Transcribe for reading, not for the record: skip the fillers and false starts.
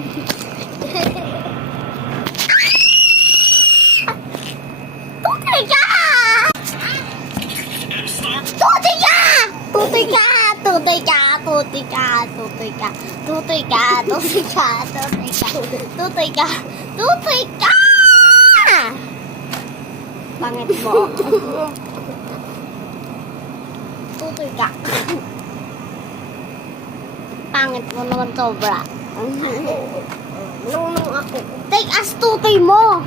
Tutoy ka! Tutoy ka! Tutoy ka! Tutoy ka! Tutoy ka! Tutoy ka! Tutoy ka! Tutoy ka! Tutoy ka! Tutoy ka! Tutoy ka! Pangit mo. Tutoy ka. Pangit mo naman sobra. Nung ako. Take as tutoy mo.